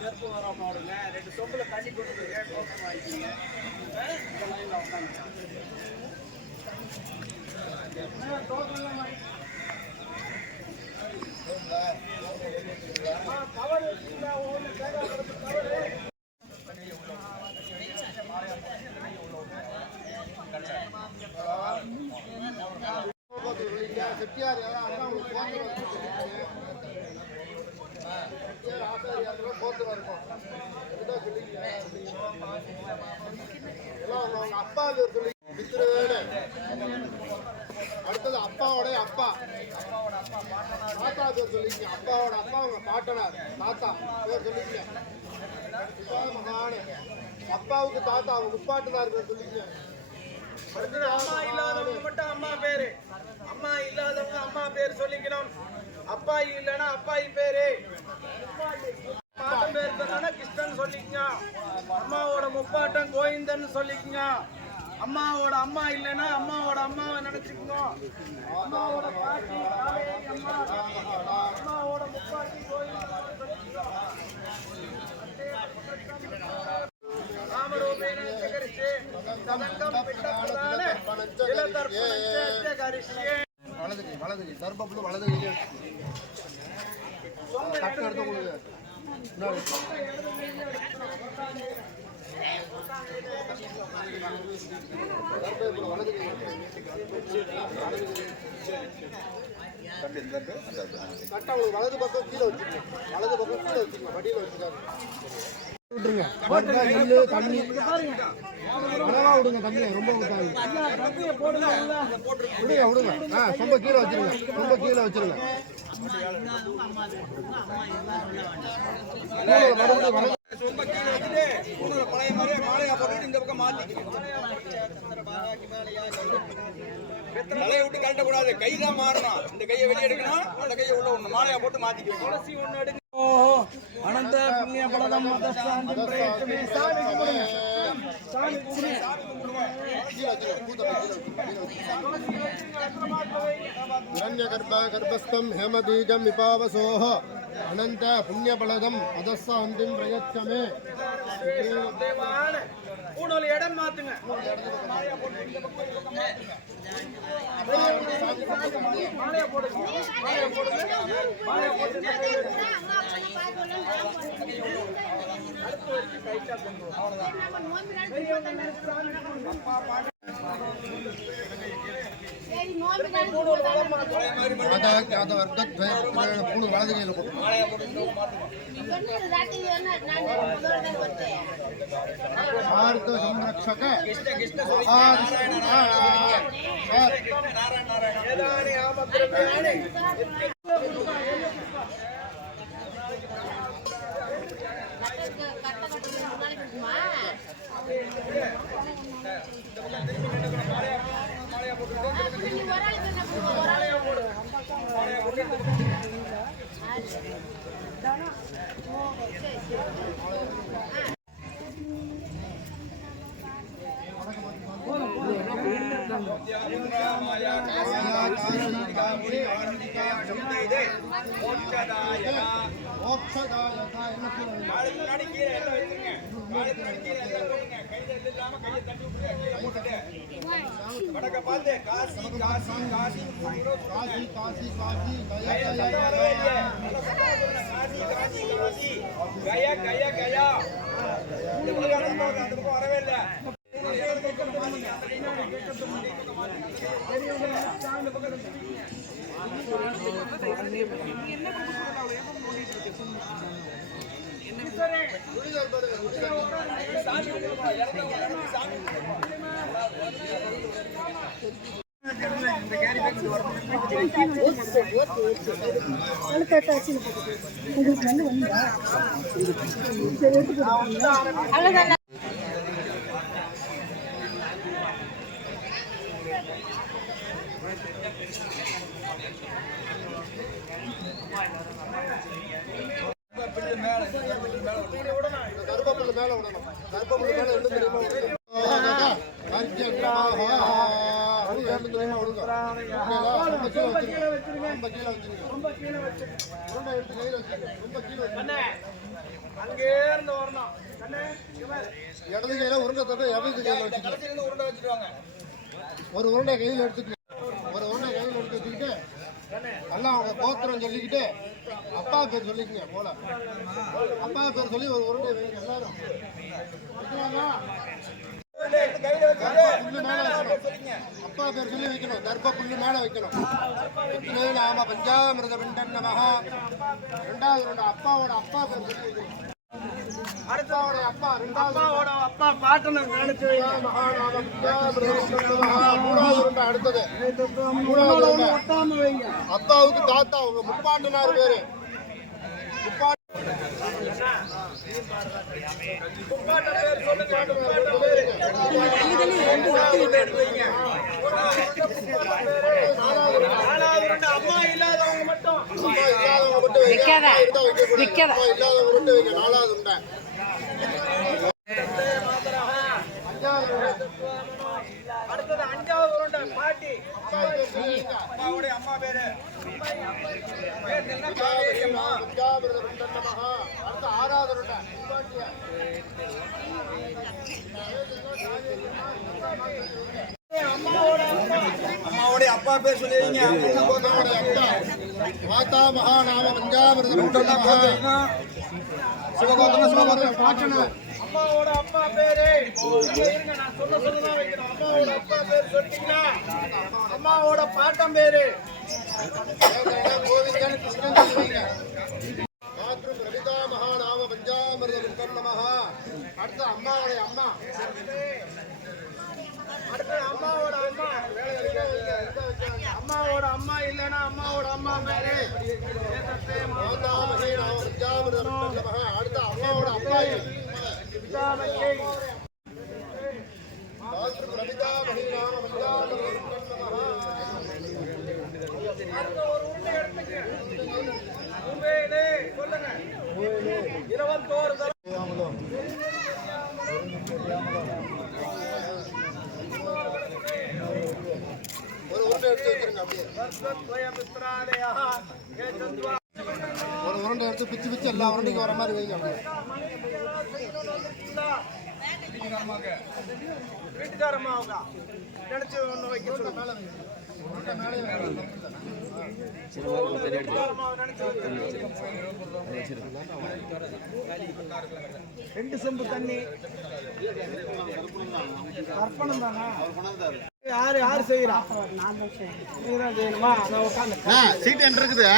செருப்பு வராம விடுங்க. 2 சொம்புல தண்ணி கொடுத்து டோக்கன் வாங்கிக்கிங்க. இந்த லைன்ல உட்காந்துங்க. டோக்கன்லாம் வாங்கி கவர் வச்சுங்களா? ஒன்று தேங்காய் கவரு செட்டியார் அப்பா சொல்லி அடுத்தது அப்பாவோடைய அப்பா தாத்தா பேர் சொல்லிங்க. அப்பாவோட அப்பா அவங்க பாட்டனார் தாத்தா பேர் சொல்லிங்க. மகானு அப்பாவுக்கு தாத்தா அவங்க முப்பாட்டுனார் பேர் சொல்லிங்க. அடுத்தது அம்மா இல்லாதவங்க மட்டும் அம்மா பேரு, அம்மா இல்லாதவங்க அம்மா பேர் சொல்லிக்கணும். அப்பாயி இல்லைன்னா அப்பாயி பேரு, பாட்டன் பேர் சொன்னா கிருஷ்ணன் சொல்லிக்கங்க. அம்மாவோட முப்பாட்டன் கோவிந்தன் சொல்லிக்கங்க. அம்மாவோட அம்மா இல்லைன்னா அம்மாவோட அம்மாவை நினைச்சுக்கோங்க. அம்மாவோட பாட்டி அம்மா, அம்மாவோட முப்பாட்டி கோவிந்தன் சொல்லிக்கங்க. ராமரூபேன ஜெகரிஷே சதங்கம் பிட்டபுரான இலதர்ப்பணஞ்ச கரிஷ்யே. வலது தர்பப்புல வலது தட்டு எடுத்து கொடுங்க. வலது பக்கம் கீழே வச்சுக்கணும். வலது பக்கம் கீழே வச்சுக்கணும். வடியில வச்சுக்காங்க. விட்டுருங்க. தண்ணி அளவா விடுங்க. தண்ணி ரொம்ப விடுங்க. விடுங்க. சொம்ப கீழே வச்சிருங்க. சொம்ப கீழே வச்சிருங்க. சொம்ப கீழே வச்சுட்டு பழைய மாதிரியே மாலையா போட்டு இந்த பக்கம் மாத்திக்கணும். தலையை விட்டு கழட்ட கூடாது. கைதான் மாறணும். இந்த கையை வெளியே எடுக்கணும். அந்த கையை உள்ள ஒண்ணு மாலையா போட்டு மாத்திக்கணும். துளசி ஒண்ணு எடுங்க. அனந்த புண்ணிய பலதம் மதசாந்தி பிரேட்சமே. சாமி கும்பிடுங்க. சாமி கும்பிடுங்க. கர்ப்பஸ்தம் ஹேமதீஜம் விபாவசோஹ அனந்த புண்ணிய பலதம் மதசாந்திம் பிரயச்சமே. மூணு இடம் மாத்துங்க. மாலையா போடுங்க. மாலையா போடுங்க. மாலையா போடுங்க. அடுத்து வரைக்கும் கைட்டா பண்ணுவோம். संरक्षक गया गया गया கீழே வச்சுருங்க. ரொம்ப கீழே வச்சு உருண்டை எடுத்து கையில் வச்சுருங்க. ரொம்ப கீழே வச்சு அங்கே இருந்து வரணும். இடது கையில உருண்டை தொட்டு இடது கையில் வச்சுட்டு உருண்டை வச்சுருவாங்க. ஒரு உருண்டை கையில் எடுத்துட்டு ஒரு உருண்டை கையில் எடுத்து வச்சுக்கிட்டு எல்லாம் அவங்க கோத்திரம் சொல்லிக்கிட்டு அப்பா பேர் சொல்லிக்கங்க. போல அப்பா பேர் சொல்லி ஒரு உருண்டை வைங்க எல்லாரும். புல்லு மேல வைக்கணும். அப்பா பேர் சொல்லி வைக்கணும். தர்ப்ப புல்லு மேல வைக்கணும். நாம பஞ்சாமிரத பிண்டன் நமஹ. ரெண்டாவது உருண்டை அப்பாவோட அப்பா பேர் சொல்லி வைக்கணும். அடுத்தவோட அப்பா ரெண்டாவது அப்பா பாட்டனை நினைச்சு மூணாவது உருண்டை அடுத்தது. மூணாவது உருண்டை அப்பாவுக்கு தாத்தா அவங்க முப்பாட்டனார் பேரு. அம்மா இல்லாதவங்க மட்டும் நாலாவது உண்டை. அடுத்தது அஞ்சாவது உருண்டை பாட்டி அம்மாவுடைய அம்மா பேரு. அடுத்த ஆறாவது உருண்டை அம்மாவுடைய அப்பா பேர் சொல்லுவீங்க. மாதா மகாநாம பஞ்சாமிரத பாட்டனர். அம்மாவோட அப்பா பேரு நான் சொல்லதான் வைக்கணும். அம்மாவோட அப்பா பேரு சொல்லிட்டீங்களா? அம்மாவோட பாட்டம் பேரு கோவிந்தன் கிருஷ்ணன் சொல்லுவீங்க. மாத்ரு பிரபிதா மகாநாம பஞ்சாமிரத நமஹ. அடுத்த அம்மாவுடைய அம்மா. அடுத்து அம்மாவோட அம்மா. அம்மாவோட அம்மா இல்லைன்னா அம்மாவோட அம்மா பேரு மாதாமகே நாம பஞ்சாமிரத நமஹ. அடுத்த அம்மாவோட அப்பா மாத்ரு பிரபிதா மகாநாம பஞ்சாமிரத நமஹ. சொல்லுங்க. 21 தரம் ஒரு உருண்டை எடுத்து வச்சிருங்க. அப்படியே ஒரு உருண்டை எடுத்து பிச்சு பிச்சு எல்லா உருண்டைக்கும் வர மாதிரி வைங்க. அப்படியே வீட்டுக்காரம்மாவுக்கா நினைச்சு ஒண்ணு வைக்க சொல்லுங்க. மேலே வைங்க. உருண்டை மேலே ரெண்டு செம்பு தண்ணி அர்ப்பணம் தானா? யாரு யாரு செய்யறா? நீதான் செய்யணுமா? நான் உட்காந்து சீட் என்ட்ரு இருக்குது.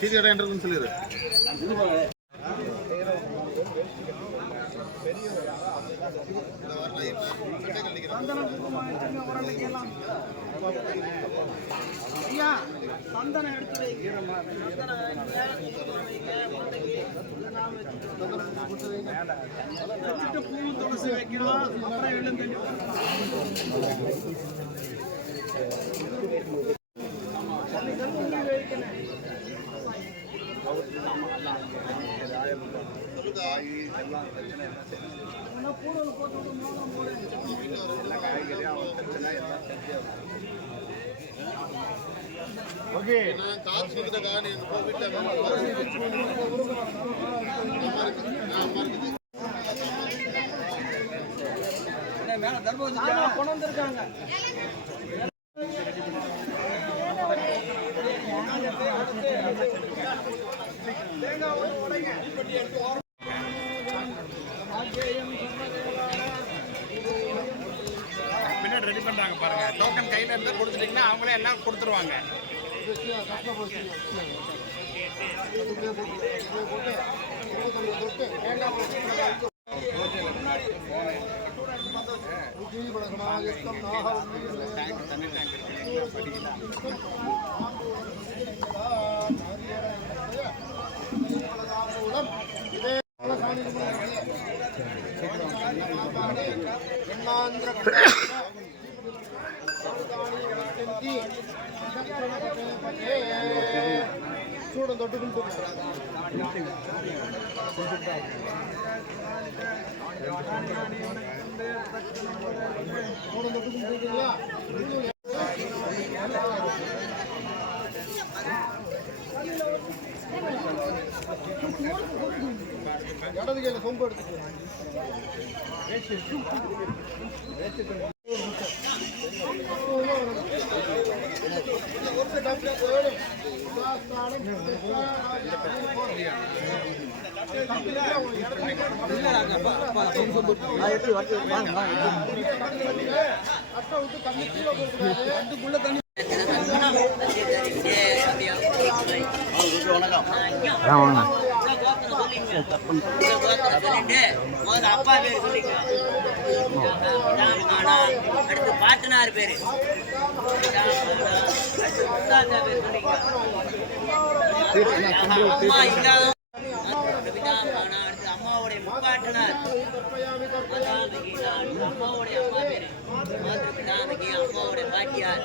சீட் இடம் என்ட்ரு இருக்குன்னு சொல்லிடு. ஐயா சந்தனம் எடுத்து வச்சுட்டு பூ துளசி வைக்கிறோம். அப்புறம் எழுந்து ஓகே நான் காசு வந்துட்டா நீ வீட்டுல கொண்டு வந்திருக்காங்க. பின்னாடி ரெடி பண்றாங்க பாருங்க. டோக்கன் கையில இருந்து கொடுத்துட்டீங்கன்னா அவங்களே எல்லாம் கொடுத்துருவாங்க. చూడండి దొడ్డుకుంటుంది చూడండి దొడ్డుకుంటుందా இடது கையில சொம்பு எடுத்துட்டு கட்டை விட்டு தண்ணி கீழே போகக்கூடாது. அதுக்குள்ள தண்ணி அப்பா பேரு சொல்லிங்க. அடுத்து பாட்டனார் பேரு அம்மா இல்லாத அடுத்து அம்மாவுடைய முப்பாட்டனார் அம்மாவுடைய அம்மா பேரு மாத்திருப்பிதானகி அம்மாவுடைய பாட்டியார்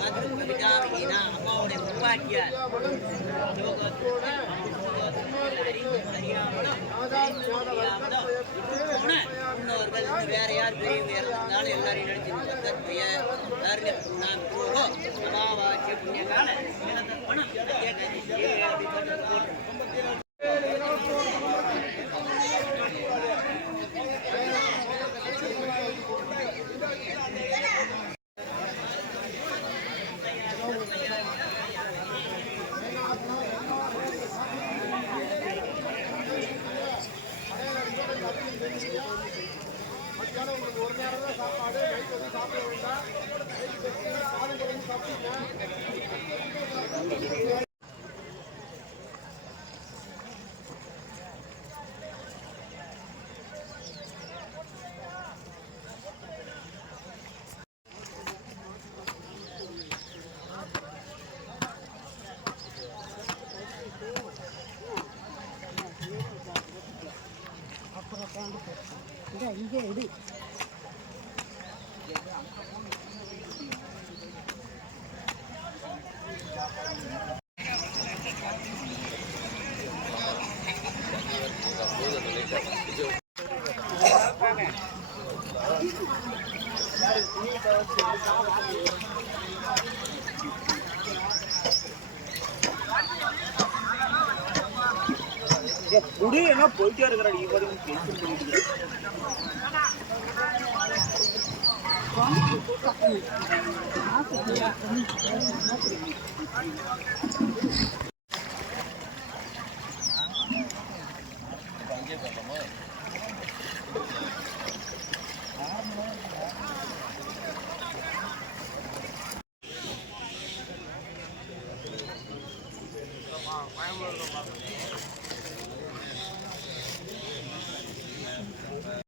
மாத்திருப்பிதானகினா அம்மாவுடைய முப்பாட்டியார் முன்னோர்கள் வேற யார் பெரியவங்க இருந்தாலும் எல்லாரையும் நடிச்சிருந்தாங்க. நான் அமாவாசி புண்ணிய கால மத்தியானம் உங்களுக்கு ஒரு நேரம் தான் சாப்பாடு. நைட் வந்து சாப்பிட வேண்டாம். சாதம் குறைந்து சாப்பிட்டீங்க. இங்கே எடு குடி என்ன போயிட்டே இருக்கிறாடி இவரும்